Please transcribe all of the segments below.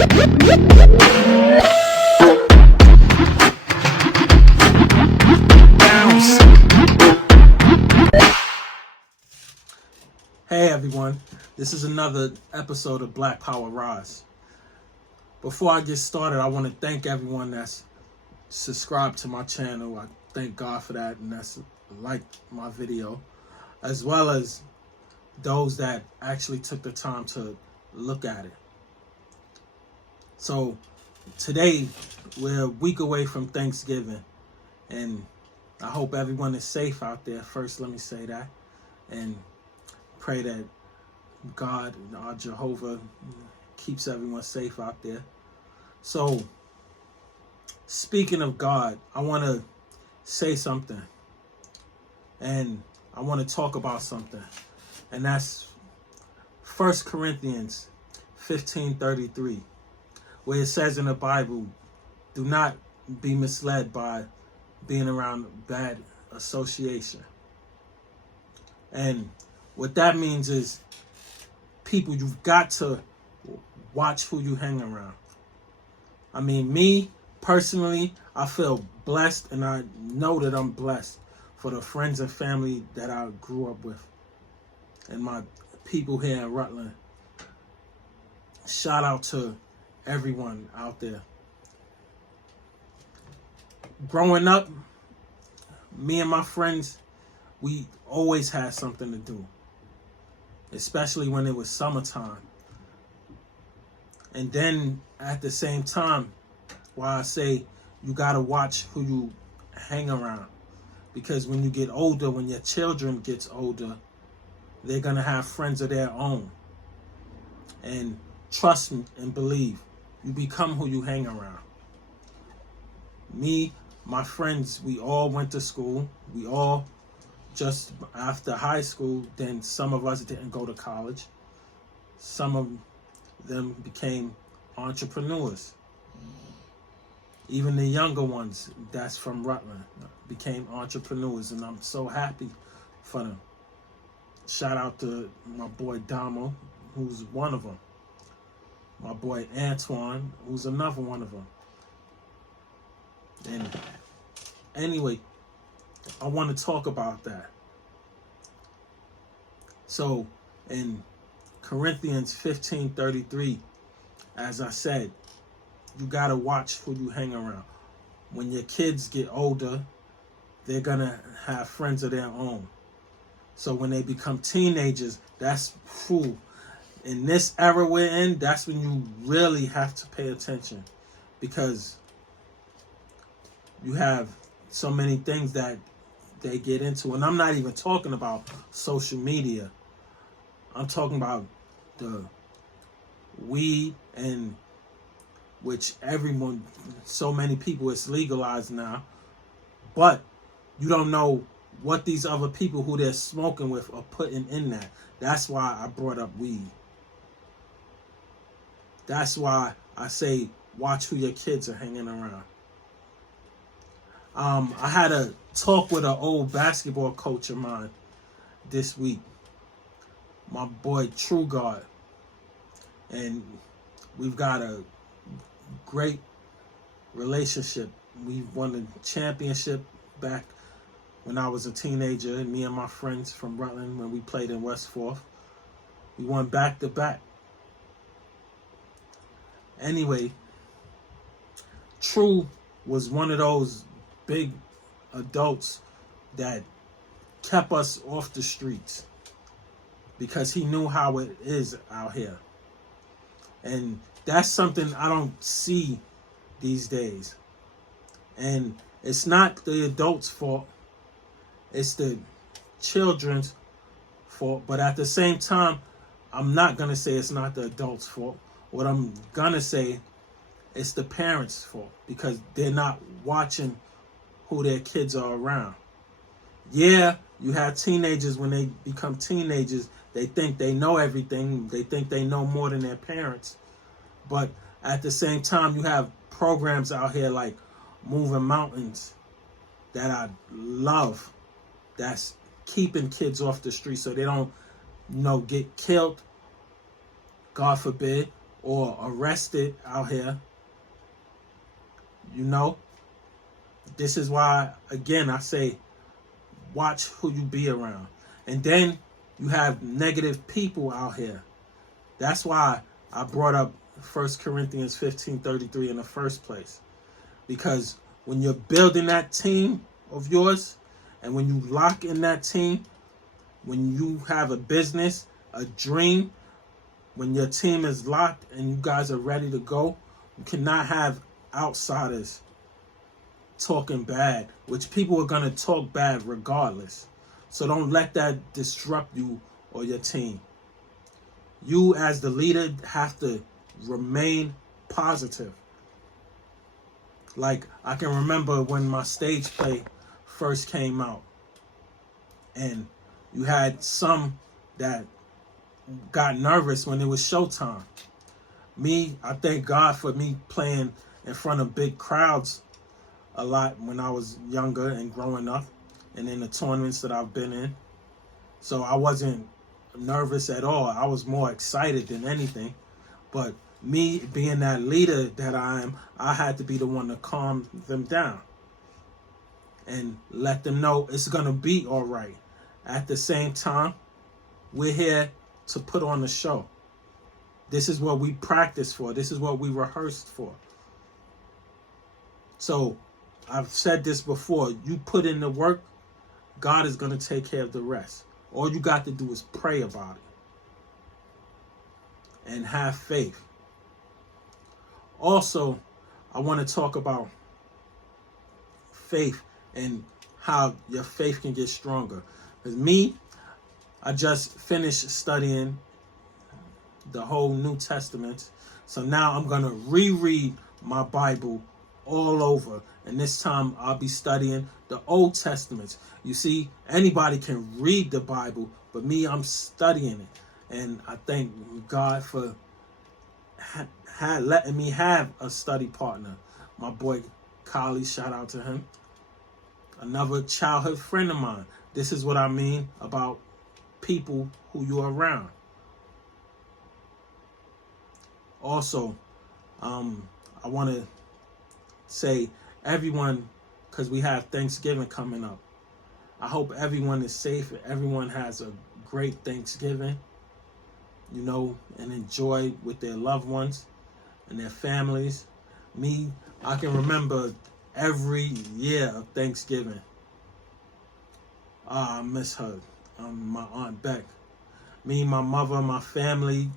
Hey everyone, this is another episode of Black Power Rise. Before I get started, I want to thank everyone that's subscribed to my channel. I thank God for that, and that's liked my video, as well as those that actually took the time to look at it. So today, we're a week away from Thanksgiving, and I hope everyone is safe out there. First, let me say that, and pray that God, our Jehovah, keeps everyone safe out there. So, speaking of God, I want to say something, and I want to talk about something, and that's 1 Corinthians 15:33, where it says in the Bible, do not be misled by being around bad association. And what that means is, people, you've got to watch who you hang around. I mean, me, personally, I feel blessed, and I know that I'm blessed for the friends and family that I grew up with and my people here in Rutland. Shout out to everyone out there. Growing up, me and my friends, we always had something to do, especially when it was summertime. And then at the same time, why I say you gotta watch who you hang around, because when you get older, when your children gets older, they're gonna have friends of their own. And trust me and believe, you become who you hang around. Me, my friends, we all went to school. We all just after high school, then some of us didn't go to college. Some of them became entrepreneurs. Even the younger ones that's from Rutland became entrepreneurs, and I'm so happy for them. Shout out to my boy Damo, who's one of them. My boy Antoine, who's another one of them. And anyway, I want to talk about that. So in Corinthians 15:33, as I said, you got to watch who you hang around. When your kids get older, they're going to have friends of their own. So when they become teenagers, that's who, in this era we're in, that's when you really have to pay attention, because you have so many things that they get into. And I'm not even talking about social media. I'm talking about the weed, and which everyone, so many people, it's legalized now. But you don't know what these other people who they're smoking with are putting in that. That's why I brought up weed. That's why I say watch who your kids are hanging around. I had a talk with an old basketball coach of mine this week, my boy True God, and we've got a great relationship. We won a championship back when I was a teenager, and me and my friends from Rutland, when we played in West Forth, we won back to back. Anyway, True was one of those big adults that kept us off the streets, because he knew how it is out here. And that's something I don't see these days. And it's not the adults' fault, it's the children's fault. But at the same time, I'm not going to say it's not the adults' fault. What I'm going to say, it's the parents' fault, because they're not watching who their kids are around. Yeah, you have teenagers, when they become teenagers, they think they know everything. They think they know more than their parents. But at the same time, you have programs out here like Moving Mountains that I love, that's keeping kids off the street so they don't, get killed, God forbid, or arrested out here. You know, this is why, again, I say, watch who you be around. And then you have negative people out here. That's why I brought up 1 Corinthians 15:33 in the first place. Because when you're building that team of yours, and when you lock in that team, when you have a business, a dream, when your team is locked and you guys are ready to go, you cannot have outsiders talking bad, which people are going to talk bad regardless. So don't let that disrupt you or your team. You as the leader have to remain positive. Like, I can remember when my stage play first came out, and you had some that got nervous when it was showtime. Me, I thank God for me playing in front of big crowds a lot when I was younger and growing up, and in the tournaments that I've been in. So I wasn't nervous at all. I was more excited than anything. But me being that leader that I am, I had to be the one to calm them down and let them know it's going to be all right. At the same time, we're here to put on the show. This is what we practice for. This is what we rehearsed for. So I've said this before. You put in the work, God is going to take care of the rest. All you got to do is pray about it and have faith. Also, I want to talk about faith and how your faith can get stronger. Because me, I just finished studying the whole New Testament. So now I'm going to reread my Bible all over. And this time I'll be studying the Old Testament. You see, anybody can read the Bible, but me, I'm studying it. And I thank God for letting me have a study partner. My boy Kali, shout out to him. Another childhood friend of mine. This is what I mean about people who you're around. Also, I want to say everyone, because we have Thanksgiving coming up, I hope everyone is safe. Everyone has a great Thanksgiving, you know, and enjoy with their loved ones and their families. Me, I can remember every year of Thanksgiving. I miss her, my Aunt Beck. Me, my mother, my family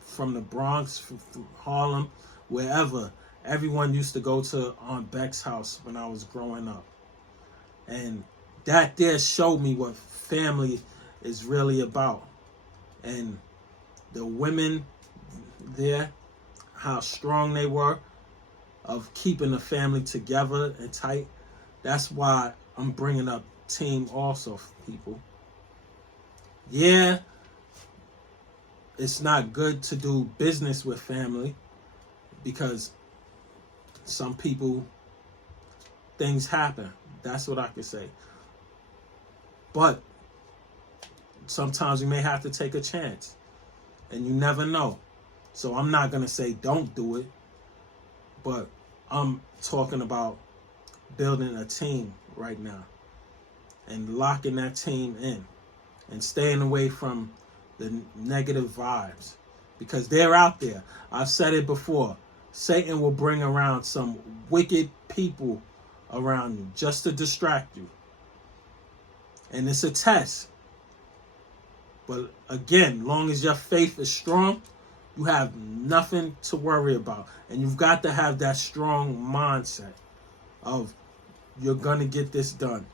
from the Bronx, from Harlem, wherever. Everyone used to go to Aunt Beck's house when I was growing up. And that there showed me what family is really about. And the women there, how strong they were of keeping the family together and tight. That's why I'm bringing up team also, people. Yeah, it's not good to do business with family because some people, things happen. That's what I can say. But sometimes you may have to take a chance, and you never know. So I'm not going to say don't do it, but I'm talking about building a team right now and locking that team in and staying away from the negative vibes because they're out there. I've said it before. Satan will bring around some wicked people around you just to distract you. And it's a test. But again, long as your faith is strong, you have nothing to worry about. And you've got to have that strong mindset of you're going to get this done.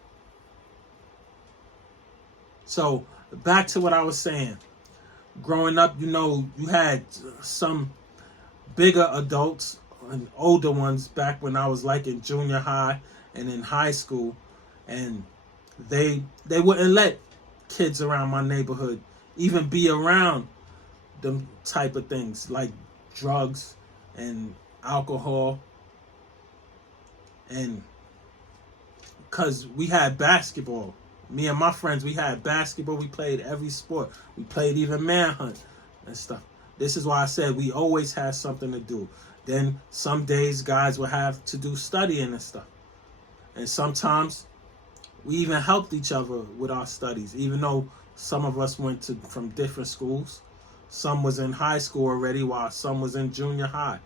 So back to what I was saying. Growing up, you know, you had some bigger adults and older ones back when I was like in junior high and in high school. And they wouldn't let kids around my neighborhood even be around them type of things like drugs and alcohol. And because we had basketball. Me and my friends, we had basketball. We played every sport. We played even manhunt and stuff. This is why I said we always have something to do. Then some days guys will have to do studying and stuff. And sometimes we even helped each other with our studies, even though some of us went from different schools. Some was in high school already, while some was in junior high.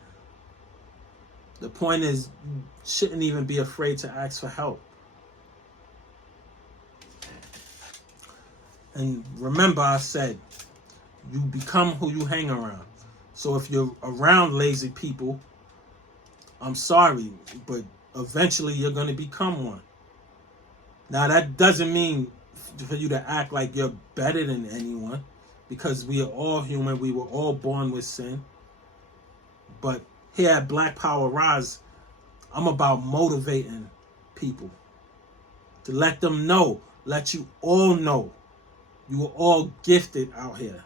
The point is, you shouldn't even be afraid to ask for help. And remember, I said, you become who you hang around. So if you're around lazy people, I'm sorry, but eventually you're going to become one. Now, that doesn't mean for you to act like you're better than anyone, because we are all human. We were all born with sin. But here at Black Power Rise, I'm about motivating people to let them know, let you all know, you are all gifted out here.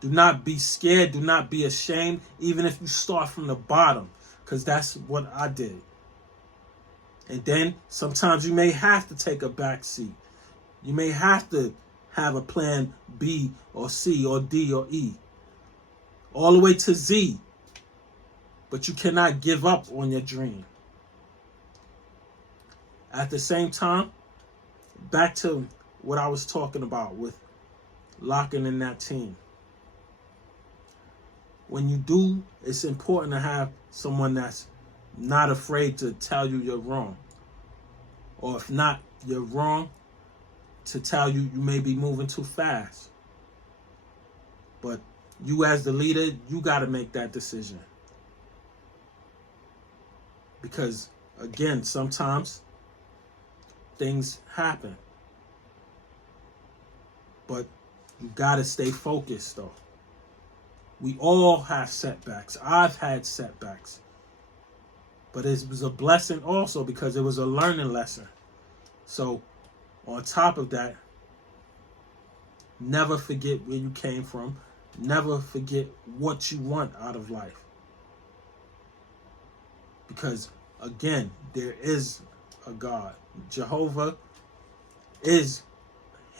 Do not be scared. Do not be ashamed, even if you start from the bottom, because that's what I did. And then sometimes you may have to take a back seat. You may have to have a plan B or C or D or E, all the way to Z. But you cannot give up on your dream. At the same time, back to what I was talking about with locking in that team. When you do, it's important to have someone that's not afraid to tell you you're wrong. Or if not, you're wrong, to tell you you may be moving too fast. But you as the leader, you got to make that decision. Because, again, sometimes things happen. But you got to stay focused, though. We all have setbacks. I've had setbacks. But it was a blessing also because it was a learning lesson. So, on top of that, never forget where you came from. Never forget what you want out of life. Because, again, there is a God. Jehovah is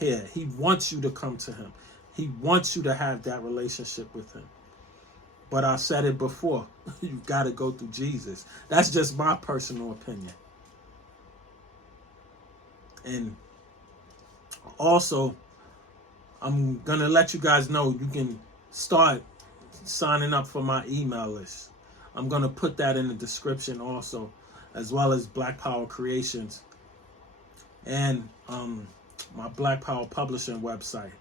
here. He wants you to come to him. He wants you to have that relationship with him. But I said it before, you got to go through Jesus. That's just my personal opinion. And also, I'm going to let you guys know you can start signing up for my email list. I'm going to put that in the description also, as well as Black Power Creations and my Black Power Publishing website.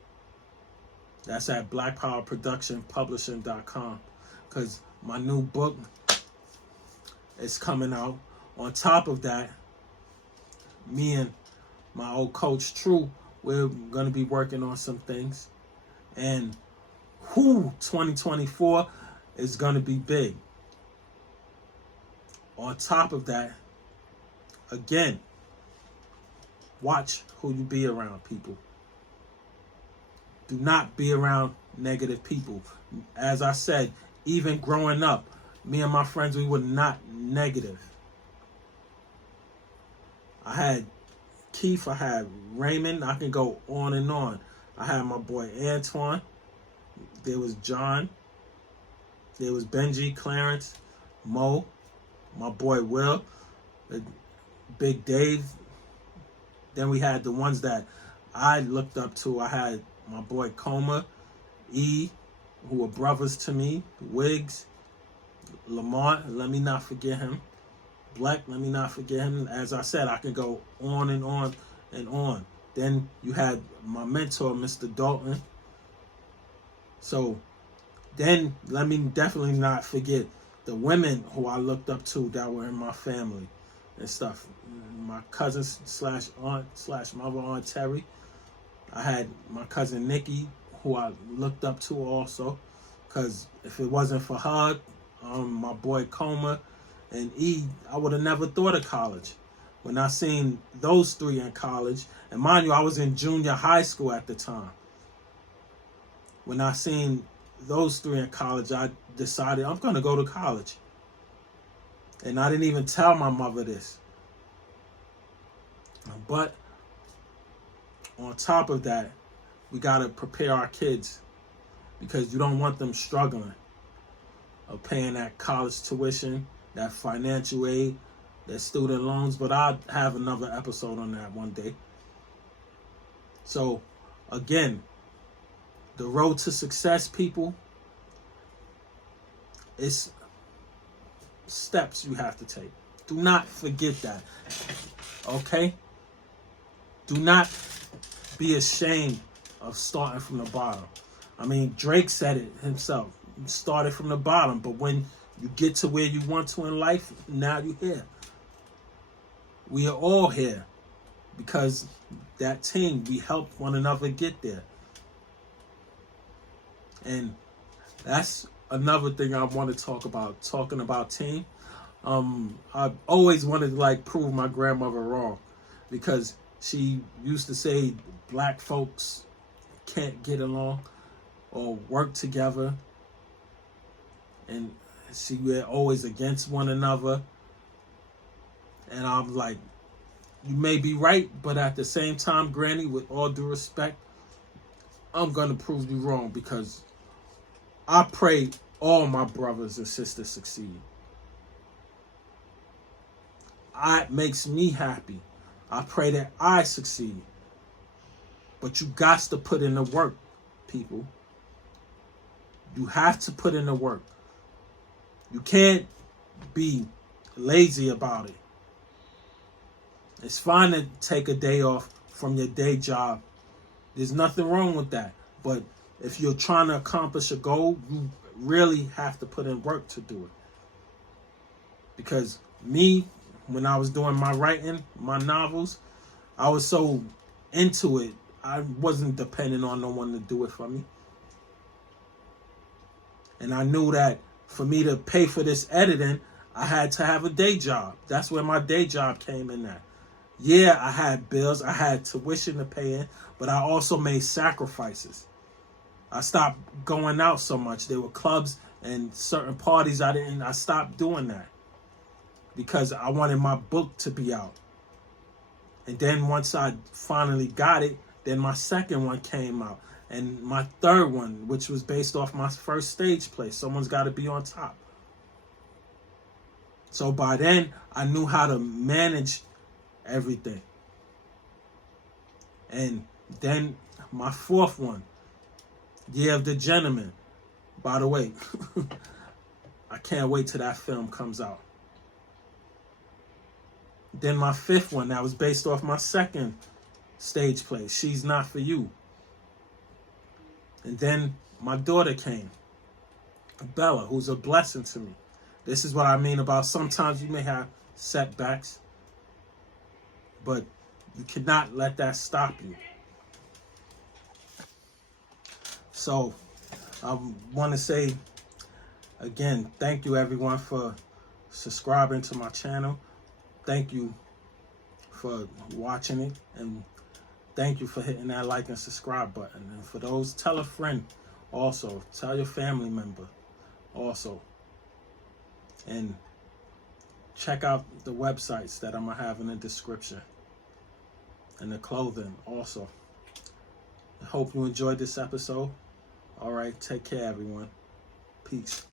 That's at blackpowerproductionpublishing.com, because my new book is coming out. On top of that, me and my old coach True, we're going to be working on some things. And 2024 is going to be big. On top of that, again, watch who you be around, people. Do not be around negative people. As I said, even growing up, me and my friends, we were not negative. I had Keith, I had Raymond, I can go on and on. I had my boy Antoine, there was John, there was Benji, Clarence, Mo, my boy Will, Big Dave. Then we had the ones that I looked up to. I had my boy Coma, E, who were brothers to me, Wiggs, Lamont, let me not forget him, Black, let me not forget him. As I said, I can go on and on and on. Then you had my mentor, Mr. Dalton. So then let me definitely not forget the women who I looked up to that were in my family and stuff. My cousin slash aunt slash mother, Aunt Terry. I had my cousin Nikki, who I looked up to also, because if it wasn't for her, my boy Coma and E, I would have never thought of college. When I seen those three in college, and mind you, I was in junior high school at the time. When I seen those three in college, I decided I'm going to go to college. And I didn't even tell my mother this. But on top of that, we got to prepare our kids. because you don't want them struggling or paying that college tuition, that financial aid, that student loans. But I'll have another episode on that one day. So, again, the road to success, people, it's steps you have to take. Do not forget that. Okay? Do not be ashamed of starting from the bottom. I mean, Drake said it himself. You started from the bottom, but when you get to where you want to in life, now you're here. We are all here because that team, we help one another get there. And that's another thing I want to talk about, talking about team. I've always wanted to prove my grandmother wrong, because she used to say black folks can't get along or work together, and she were always against one another. And I'm like, you may be right, but at the same time, Granny, with all due respect, I'm gonna prove you wrong, because I pray all my brothers and sisters succeed. It makes me happy. I pray that I succeed. But you got to put in the work, people. You have to put in the work. You can't be lazy about it. It's fine to take a day off from your day job. There's nothing wrong with that. But if you're trying to accomplish a goal, you really have to put in work to do it. Because me, when I was doing my writing, my novels, I was so into it, I wasn't depending on no one to do it for me. And I knew that for me to pay for this editing, I had to have a day job. That's where my day job came in at. Yeah, I had bills, I had tuition to pay in, but I also made sacrifices. I stopped going out so much. There were clubs and certain parties I stopped doing that, because I wanted my book to be out. And then once I finally got it, then my second one came out. And my third one, which was based off my first stage play, Someone's Got to Be on Top. So by then, I knew how to manage everything. And then my fourth one, Year of the Gentleman. By the way, I can't wait till that film comes out. Then my fifth one, that was based off my second stage play, She's Not For You. And then my daughter came, Bella, who's a blessing to me. This is what I mean about sometimes you may have setbacks, but you cannot let that stop you. So I want to say again, thank you everyone for subscribing to my channel. Thank you for watching it, and thank you for hitting that like and subscribe button. And for those, tell a friend also. Tell your family member also. And check out the websites that I'm going to have in the description, and the clothing also. I hope you enjoyed this episode. All right, take care, everyone. Peace.